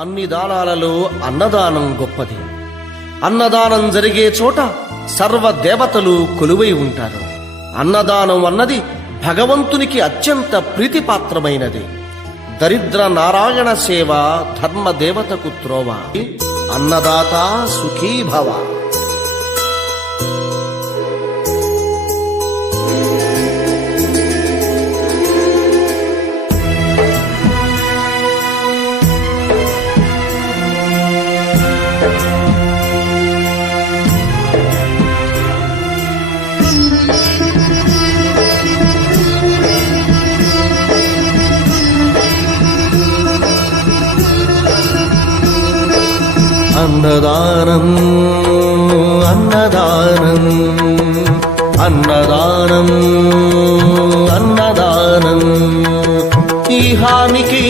అన్ని దానాలలో అన్నదానం గొప్పది. అన్నదానం జరిగే చోట సర్వ దేవతలు కొలువై ఉంటారు. అన్నదానం అన్నది భగవంతునికి అత్యంత ప్రీతిపాత్రమైనది. దరిద్ర నారాయణ సేవ ధర్మదేవతకు త్రోవ. అన్నదాత సుఖీ భవ. అన్నదానం అన్నదానం అన్నదానం అన్నదానం ఈహానికి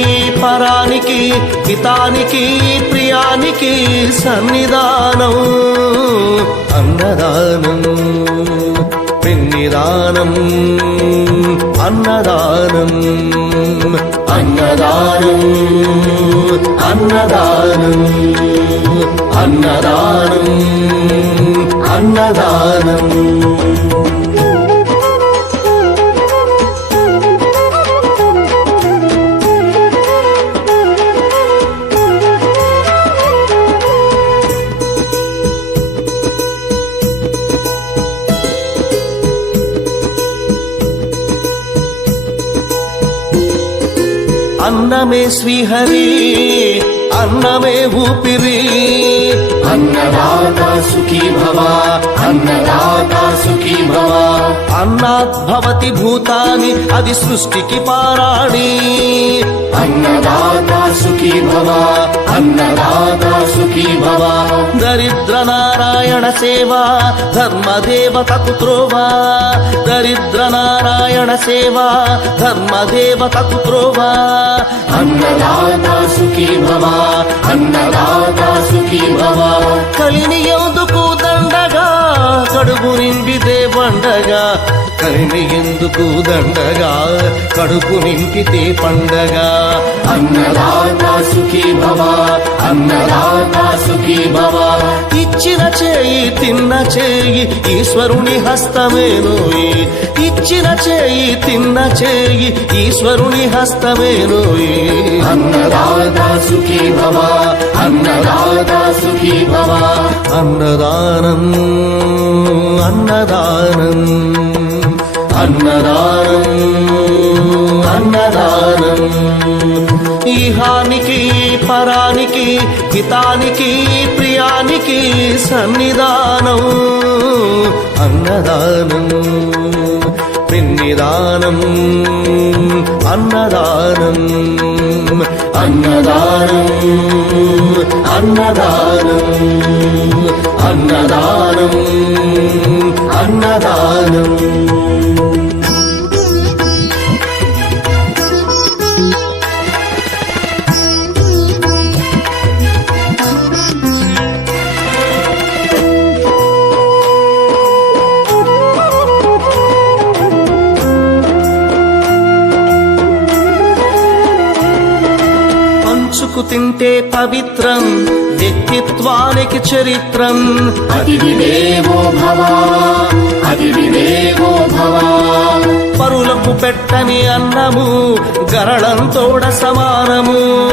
పరానికి హితానికి ప్రియానికి సన్నిధానం. అన్నదానం పిన్నిదానం అన్నదానం అన్నదానం అన్నదానం అన్నదానం అన్నదానం. అన్నమే శ్రీహరి అన్నమే ఊపిరి. అన్నదాత సుఖీ భవ అన్నదాత సుఖీ భవ. అన్నాద్భవతి భూతాని అది సృష్టికి పారాణి. అన్నదాత సుఖీ భవ అన్నదాత సుఖీ భవ. దరిద్ర నారాయణ సేవ ధర్మదేవతకు త్రోవ. దరిద్ర నారాయణ సేవ ధర్మదేవతకు త్రోవ. అన్నదాత సుఖీ భవ అన్నదాత సుఖీ భవ. కలిని ఎందుకు దండగా కడుపు నింపితే పండగా. కలిని ఎందుకు దండగా కడుపు నింపితే పండగ. అన్నదాత సుఖీ భవ అన్నదాత సుఖీ భవ. ఇచ్చిన చేయి తిన్న చేయి ఈశ్వరుని హస్తమేనోయి. ఇచ్చిన చేయి తిన్న చేయి ఈశ్వరుని హస్తమేనోయి. అన్నదాత సుఖీ భవ అన్నదాత సుఖీ భవ. అన్నదానం అన్నదానం అన్నదానం అన్నదానం ఈహానికి పరానికి హితానికి ప్రియానికి సన్నిధానం. అన్నదానం పిన్నిదానం అన్నదానం అన్నదానం అన్నదానం అన్నదానం అన్నదానం. పంచుకు తింటే పవిత్రం వ్యక్తిత్వానికి చరిత్రం. అతిథి దేవో భవ అతిథి దేవో భవ. పరులకు పెట్టని అన్నము గరళంతోడ సమానము.